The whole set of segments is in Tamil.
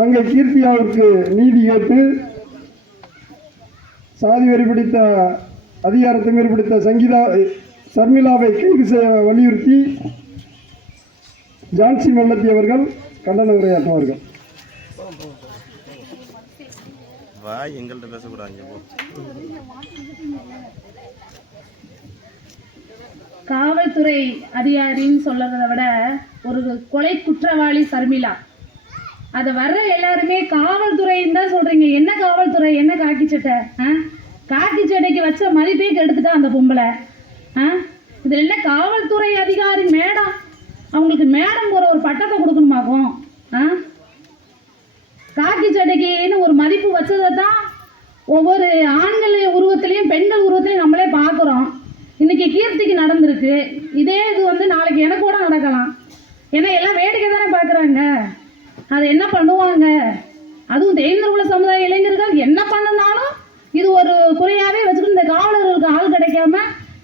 தங்கை கீர்த்தியாவிற்கு நீதி கேட்டு சாதி வெறி பிடித்த அதிகாரத்தை பிடித்த சங்கீதா சர்மிளாவை கைது செய்ய வலியுறுத்தி ஜான்சி மல்லத்தி அவர்கள் கண்டன உரையாற்றுவார்கள். வா எங்கள்கிட்ட பேசக்கூடாது காவல்துறை அதிகாரின்னு சொல்றதை விட ஒரு கொலை குற்றவாளி சர்மிளா. அதை வர்ற எல்லாருமே காவல்துறைன்னு தான் சொல்றீங்க. என்ன காவல்துறை? என்ன காக்கி சட்டை? ஆ? காக்கி சட்டைக்கு வச்ச மதிப்பே கெடுத்துட்டா அந்த பொம்பளை. ஆ? இதில் என்ன காவல்துறை அதிகாரி மேடம்? அவங்களுக்கு மேடம் ஒரு ஒரு பட்டத்தை கொடுக்கணுமாக்கும் ஆ? காக்கி சட்டைக்குன்னு ஒரு மதிப்பு வச்சதை தான் ஒவ்வொரு ஆண்களையும்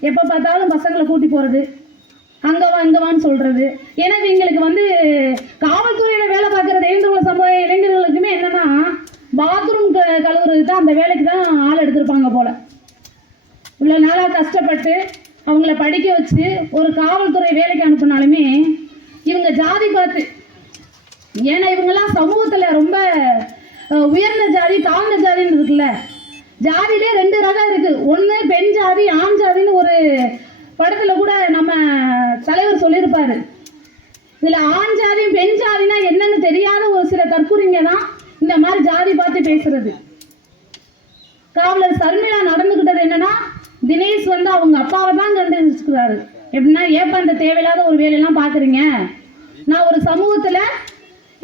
எப்போ பார்த்தாலும் பசங்களை கூட்டி போகிறது அங்கே வா அங்கே வான்னு சொல்கிறது ஏன்னா இவங்களுக்கு வந்து காவல்துறையில் வேலை பார்க்குற தேவேந்திரகுல சமுதாய இளைஞர்களுக்குமே என்னென்னா பாத்ரூம் கழுவுறது தான் அந்த வேலைக்கு தான் ஆள் எடுத்திருப்பாங்க போல். இவ்வளோ நாளாக கஷ்டப்பட்டு அவங்கள படிக்க வச்சு ஒரு காவல்துறை வேலைக்கு அனுப்புனாலுமே இவங்க ஜாதி பார்த்து ஏன்னா இவங்கெல்லாம் சமூகத்தில் ரொம்ப உயர்ந்த ஜாதி தாழ்ந்த ஜாதின்னு இருக்குல்ல. ஜாதியிலே ரெண்டு ரகம் இருக்குது ஒன்று பெண் ஜாதி ஆண் படத்தில் கூட நம்ம தலைவர் சொல்லியிருப்பாரு. இதில் ஆண் ஜாதியும் பெண் ஜாதினா என்னன்னு தெரியாத ஒரு சில தற்கூறிங்க தான் இந்த மாதிரி ஜாதி பார்த்து பேசுறது. காவலர் சர்மிளா நடந்துக்கிட்டது என்னன்னா தினேஷ் வந்து அவங்க அப்பாவை தான் கண்டுபிடிச்சிருக்கிறாரு. எப்படின்னா ஏப்பா அந்த தேவையில்லாத ஒரு வேலையெல்லாம் பார்க்குறீங்க. நான் ஒரு சமூகத்தில்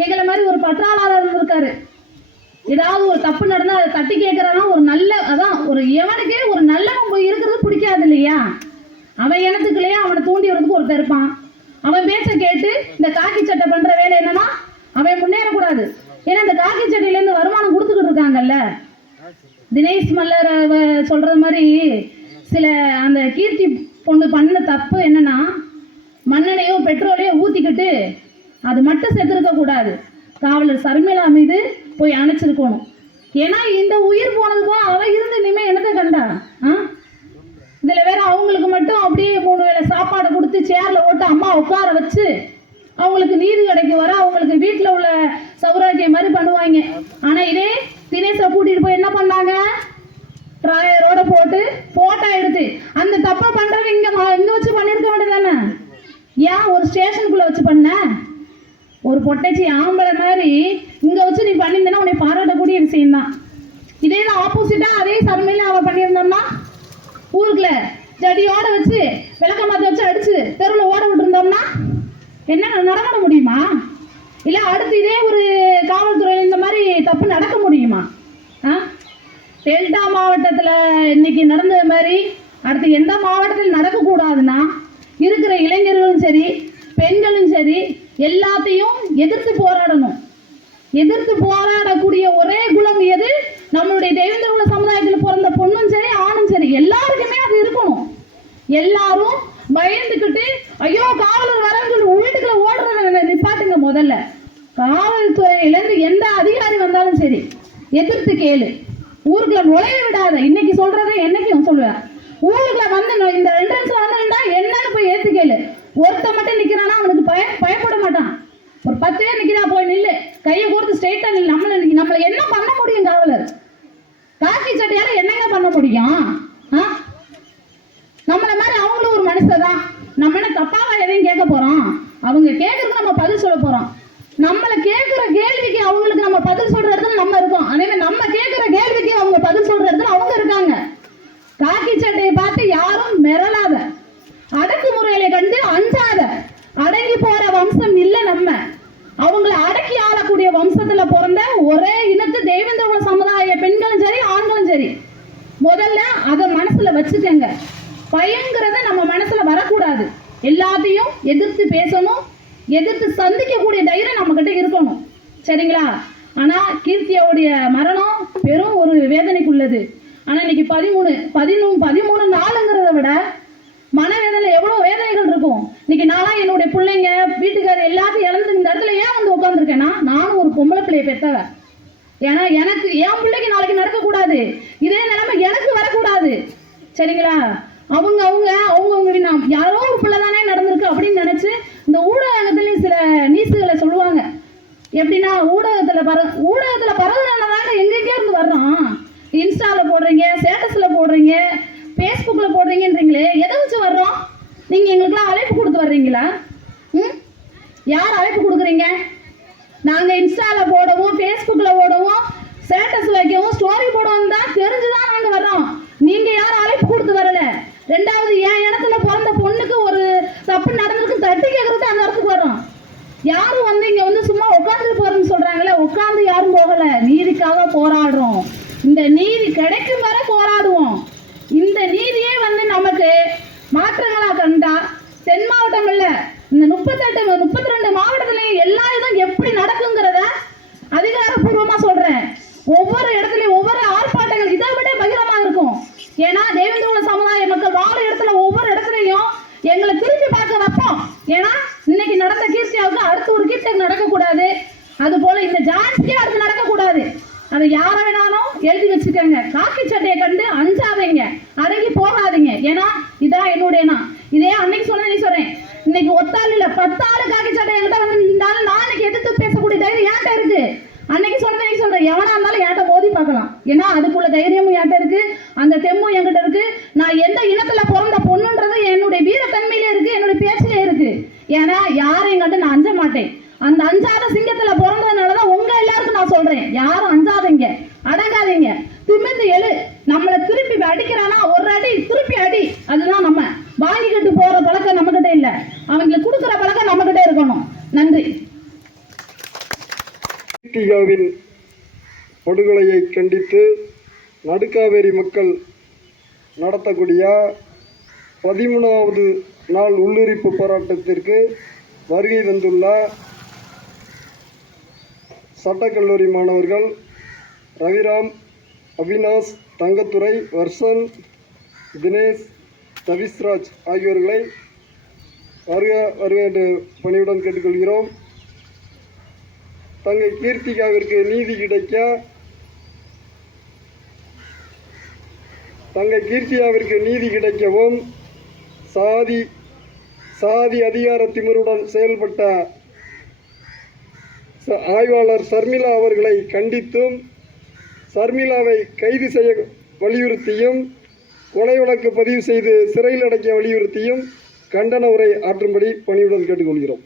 எங்களை மாதிரி ஒரு பற்றாளர் இருக்காரு ஏதாவது ஒரு தப்பு நடந்தால் அதை தட்டி கேட்குறானா ஒரு நல்ல அதான் ஒரு எவனுக்கே ஒரு நல்லவன் போய் இருக்கிறது பிடிக்காது இல்லையா? அவன் இனத்துக்குள்ளேயே அவனை தூண்டி வர்றதுக்கு ஒருத்தர் இருப்பான். அவன் பேச்ச கேட்டு இந்த காக்கி சட்டை பண்ணுற வேலை என்னன்னா அவன் முன்னேறக்கூடாது. ஏன்னா இந்த காக்கி சட்டையிலேருந்து வருமானம் கொடுத்துக்கிட்டு இருக்காங்கல்ல. தினேஷ் மல்லர் சொல்றது மாதிரி சில அந்த கீர்த்தி பொண்ணு பண்ண தப்பு என்னன்னா மண்ணெண்ணையோ பெட்ரோலையோ ஊற்றிக்கிட்டு அது மட்டும் செத்துருக்க கூடாது. காவலர் சர்மிளா மீது போய் அணைச்சிருக்கணும். ஏன்னா இந்த உயிர் போனதுக்கும் அவ இருந்து இனிமே என்னத்தை கண்டா? ஆ? இதில் வேற அவங்களுக்கு அப்படியே மூணு வேளை சாப்பாடு கொடுத்து சேரில் போட்டு அம்மா உட்கார வச்சு அவங்களுக்கு நீதி கிடைக்க வர அவங்களுக்கு வீட்டில் உள்ள சௌராக்கியம் மாதிரி பண்ணுவாங்க. ஆனால் இதே தினேஷை கூட்டிகிட்டு போய் என்ன பண்ணாங்க? ட்ராயரோட போட்டு ஃபோட்டோ எடுத்து அந்த தப்பை பண்ணுறவங்க இங்கே இங்கே வச்சு பண்ணியிருக்க வேண்டியதானே ஏன் ஒரு ஸ்டேஷனுக்குள்ளே வச்சு பண்ண? ஒரு பொட்டச்சி ஆம்பளை மாதிரி இங்கே வச்சு நீ பண்ணியிருந்தேன்னா உன்னை பாராட்டக்கூடிய விஷயம் தான். இதே தான் ஆப்போசிட்டாக அதே சர்மையில் அவன் பண்ணியிருந்தோம்னா ஊருக்குள்ள ஜடியோட வச்சு விளக்க மாத்த வச்சு அடிச்சு தெருவில் ஓட விட்டுருந்தோம்னா என்ன நடமாட முடியுமா? இல்லை அடுத்து இதே ஒரு காவல்துறையில் இந்த மாதிரி தப்பு நடக்க முடியுமா? ஆ? டெல்டா மாவட்டத்தில் இன்னைக்கு நடந்தது மாதிரி அடுத்து எந்த மாவட்டத்தில் நடக்கக்கூடாதுன்னா இருக்கிற இளைஞர்களும் சரி பெண்களும் சரி எல்லாத்தையும் எதிர்த்து போராடணும். எதிர்த்து போராடக்கூடிய ஒரே குலம் எது நம்மளுடைய தேவேந்திரகுல சமுதாயத்தில் பிறந்த பொண்ணும் சரி ஆணும் சரி எல்லாருக்குமே அது இருக்கணும் எல்லாரும் பயந்துக்கிட்டு ஐயோ காவலர் வரன்னு வீட்டுக்குள்ள ஓடுறத நிப்பாட்டுங்க முதல்ல. காவல்துறையிலேருந்து எந்த அதிகாரி வந்தாலும் சரி எதிர்த்து கேளு. ஊருக்குள்ள நுழைய விடாத. இன்னைக்கு சொல்றதை என்னைக்கும் சொல்லுவேன். ஊருக்குள்ள வந்து இந்த என்ட்ரன்ஸ்ல வந்து என்னன்னு போய் ஏத்து கேளு. ஒருத்தம மட்டும் நிக்கிறானா அவனுக்கு பய பயப்பட மாட்டான் ஒரு பத்து பேர் நிக்கிறா போய் நில்லு கையை கோர்த்து ஸ்ட்ரெயிட்டா நில்லு நம்மள நம்மள என்ன பண்ண முடியும் காவலர் காக்கி சட்டையால என்னங்க பண்ண முடியும் ஆ நம்மள மாதிரி அவங்களும் ஒரு மனுஷன் தான் நம்ம என்ன தப்பாவா எதையும் கேட்க போறோம் அவங்க கேட்கறதுக்கு நம்ம பதில் சொல்ல போறோம். நம்மளை கேட்கிற கேள்விக்கு அவங்களுக்கு நம்ம பதில் சொல்ற இடத்துல நம்ம இருக்கோம். அதே நம்ம கேட்கிற கேள்விக்கு அவங்க பதில் சொல்ற இடத்துல அவங்க இருக்காங்க. காக்கி சட்டையை பார்த்து யாரும் மிரளாத. அடக்குமுறைகளை கண்டு அஞ்சாத. அடங்கி போற வம்சம் இல்ல நம்ம. அவங்கள அடக்கி ஆளக்கூடிய வம்சத்துல பிறந்த ஒரே இனத்து தெய்வேந்திர சமுதாய பெண்களும் சரி ஆண்களும் சரி. முதல்ல அதை மனசுல வச்சுக்கங்க. பயங்கர எல்லாத்தையும் எதிர்த்து பேசணும் எதிர்த்து சந்திக்கக்கூடிய தைரியம் நம்ம கிட்ட இருக்கணும். சரிங்களா? ஆனால் கீர்த்தியோடைய மரணம் பெரும் ஒரு வேதனைக்குள்ளது. ஆனால் இன்னைக்கு பதிமூணு பதிமூணு பதிமூணு நாளுங்கிறத விட மனவேதனை எவ்வளோ வேதனைகள் இருக்கும். இன்னைக்கு நான்லாம் என்னுடைய பிள்ளைங்க வீட்டுக்காரர் எல்லாத்தையும் இழந்து இந்த இடத்துல ஏன் வந்து உட்காந்துருக்கேன்னா நானும் ஒரு பொம்பளை பிள்ளையை பெற்றவ. ஏன்னா எனக்கு என் பிள்ளைக்கு நாளைக்கு நடக்கக்கூடாது. இதே நிலைமை எனக்கு வரக்கூடாது. சரிங்களா? அவங்க அவங்க அவங்கவுங்க நாம். யாரோ ஒரு பிள்ளை தானே நடந்திருக்கு அப்படின்னு நினைச்சு இந்த ஊடகத்துலேயும் சில நீசுகளை சொல்லுவாங்க. எப்படின்னா ஊடகத்துல பர ஊடகத்துல பரவுறதுனால எங்கெங்கேயோ இருந்து வர்றோம். இன்ஸ்டால போடுறீங்க ஸ்டேட்டஸ்ல போடுறீங்க ஃபேஸ்புக்கில் போடுறீங்கன்றீங்களே எதை வச்சு வர்றோம்? நீங்க எங்களுக்குலாம் அழைப்பு கொடுத்து வர்றீங்களா? ம்? யார் அழைப்பு கொடுக்குறீங்க? நாங்க இன்ஸ்டால போடவும் ஃபேஸ்புக்கில் போடவும் ஸ்டேட்டஸ் வைக்கவும் ஸ்டோரி போடவும் தான் தெரிஞ்சுதான் நாங்க வர்றோம். நீங்க யாரும் அழைப்பு கொடுத்து வரல. ரெண்டாவது என் இடத்துல பிறந்த பொண்ணுக்கு ஒரு தப்பு நடந்திருக்கு தட்டி கேட்கறது அந்த இடத்துக்கு வரும் யாரும் வந்து இங்க வந்து சும்மா உட்காந்துட்டு போறேன்னு சொல்றாங்களே உட்காந்து யாரும் போகல. நீதிக்காக போராடுறோம். இந்த நீதி கிடைக்கும் வரை போராடுவோம் இந்த நீதியே வந்து நமக்கு மாற்றங்களா கண்டா தென் மாவட்டங்கள்ல இந்த முப்பத்தெட்டு முப்பத்தி ரெண்டு மாவட்டத்திலையும் எல்லா இதும் எப்படி நடக்குங்கிறத அதிகாரப்பூர்வமா சொல்றேன் ஒவ்வொரு இடத்துலயும் ஒவ்வொரு ஆர்ப்பாட்டங்கள் இதை விட பகிரமா இருக்கும் ஏன்னா தேவேந்திர சமுதாய மக்கள் வாழ இடத்துல ஒவ்வொரு இடத்துலயும் எங்களை திரும்பி பார்க்க வைப்போம் ஏன்னா இன்னைக்கு நடந்த கீர்த்தியாவுக்கு அடுத்து ஒரு கீர்த்தி நடக்கக்கூடாது அது போல இந்த ஜான்சிக்கே அடுத்து நடக்கக்கூடாது. அதை யார வேணாலும் எழுதி வச்சுக்கோங்க. காக்கி சட்டையை கண்டு அஞ்சாதீங்க. அடங்கி போகாதீங்க. ஏன்னா இதான் என்னுடைய நான் இதே அன்னைக்கு சொன்னேன் சொல்றேன் இன்னைக்கு ஒத்தாள் இல்ல பத்தாள் காக்கி சட்டை என்கிட்ட வந்து இருந்தாலும் நான் எதிர்த்து பேசக்கூடிய தைரியம் என்கிட்ட இருக்கு. அன்னைக்கு சொன்னதை இன்னைக்கு சொல்றேன் எவனா இருந்தாலும் என்கிட்ட மோதி பார்க்கலாம். ஏன்னா அதுக்குள்ள தைரியமும் என்கிட்ட இருக்கு. அந்த தெம்மும் என்கிட்ட இருக்கு. நான் எந்த இனத்துல பிறந்த பொண்ணுன்றது என்னுடைய வீரத்தன்மையிலே இருக்கு என்னுடைய பேச்சிலே இருக்கு. ஏன்னா யாரையும் கண்டு நான் அஞ்ச மாட்டேன். அந்த அஞ்சாத சிங்கத்துல பிறந்ததுனால தான் நான் சொல்றேன். யாரும் அஞ்சாதீங்க. அடங்காதீங்க. திமிந்து எழு. நம்மளை திருப்பி அடிக்கிறானா? ஒரு அடி. திருப்பி அடி. அதுதான் நம்ம. வாங்கிக்கிட்டு போற பழக்கம் நம்ம கிட்ட இல்ல. அவங்களுக்கு கொடுக்குற பழக்கம் நம்ம கிட்ட இருக்கணும். நன்றி. படுகொலையை கண்டித்து நடுக்காவேரி மக்கள் நடத்தக்கூடிய பதிமூணாவது நாள் உள்ளுரிப்பு போராட்டத்திற்கு வருகை தந்துள்ள சட்டக்கல்லூரி மாணவர்கள் ரவிராம் அவினாஷ் தங்கத்துறை வர்ஷன் தினேஷ் தவிஸ்ராஜ் ஆகியோர்களை வருக வருக என்று பணியுடன் கேட்டுக்கொள்கிறோம். தங்கை கீர்த்திகாவிற்கு நீதி கிடைக்க தங்கை கீர்த்தியாவிற்கு நீதி கிடைக்கவும் சாதி சாதி அதிகார திமிருடன் செயல்பட்ட ஆய்வாளர் சர்மிளா அவர்களை கண்டித்தும் சர்மிளாவை கைது செய்ய வலியுறுத்தியும் கொலை வழக்கு பதிவு செய்து சிறையில் அடைக்க வலியுறுத்தியும் கண்டன உரை ஆற்றும்படி பணியுடன் கேட்டுக்கொள்கிறோம்.